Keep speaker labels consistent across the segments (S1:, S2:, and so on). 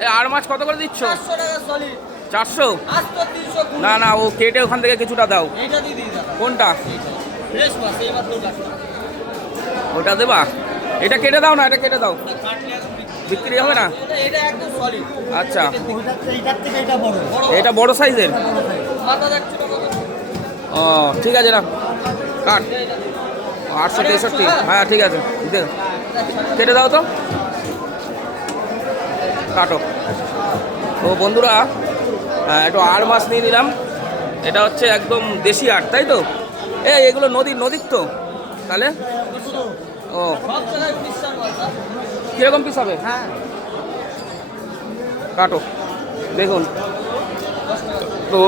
S1: এ আর মাছ কত করে দিচ্ছ?
S2: চারশো
S1: না না ও কেটে ওখান থেকে কিছুটা দাও। কোনটা? ওটা দেবা? এটা কেটে দাও না এটা কেটে দাও।
S2: বিক্রি।
S1: হবে। না?
S2: এটা- এটা একদম সলিড
S1: আচ্ছা।
S2: এটা বড়। বড়।
S1: এটা বড় সাইজের? ও ঠিক আছে না কাট। আটশো তেষট্টি। হ্যাঁ ঠিক আছে। দে। কেটে দাও তো। কাটো তো বন্ধুরা একটু আড় মাছ নিয়ে নিলাম। এটা হচ্ছে একদম দেশি আট তাই তো? এ এগুলো নদীর নদীর তো। তাহলে? ও? কীরকম পিস হবে?
S2: হ্যাঁ।
S1: কাটো। দেখুন। তো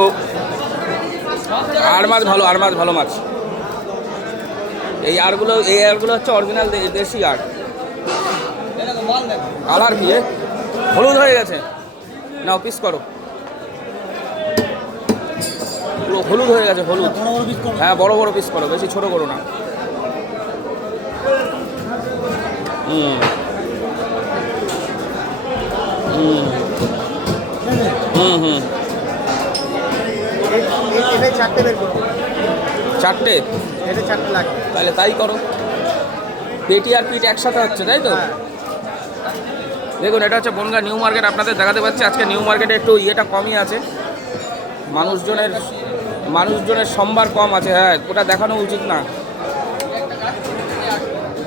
S1: আর মাছ ভালো আর মাছ ভালো মাছ। এই আরগুলো এই আরগুলো হচ্ছে অরিজিনাল দেশি আর কালার কি? হলুদ হয়ে গেছে। নাও পিস করো। পুরো হলুদ হয়ে গেছে হলুদ। হ্যাঁ বড় বড় পিস করো বেশি ছোট করো না। হুম। হুম। হুম হুম।
S2: চারটে
S1: তাহলে তাই করো। পেটি আর পিঠ একসাথে হচ্ছে তাই তো? দেখুন, এটা হচ্ছে বনগা নিউ মার্কেট, আপনাদের দেখাতে পাচ্ছি। আজকে নিউ মার্কেটে একটু ইয়েটা কমই আছে। মানুষজনের মানুষজনের সম্ভার কম আছে। হ্যাঁ ওটা দেখানো উচিত না।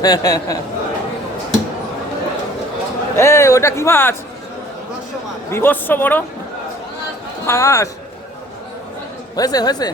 S1: এই, ওটা কি মাছ? বিভৎস বড়। মাছ। হয়েছে হয়েছে।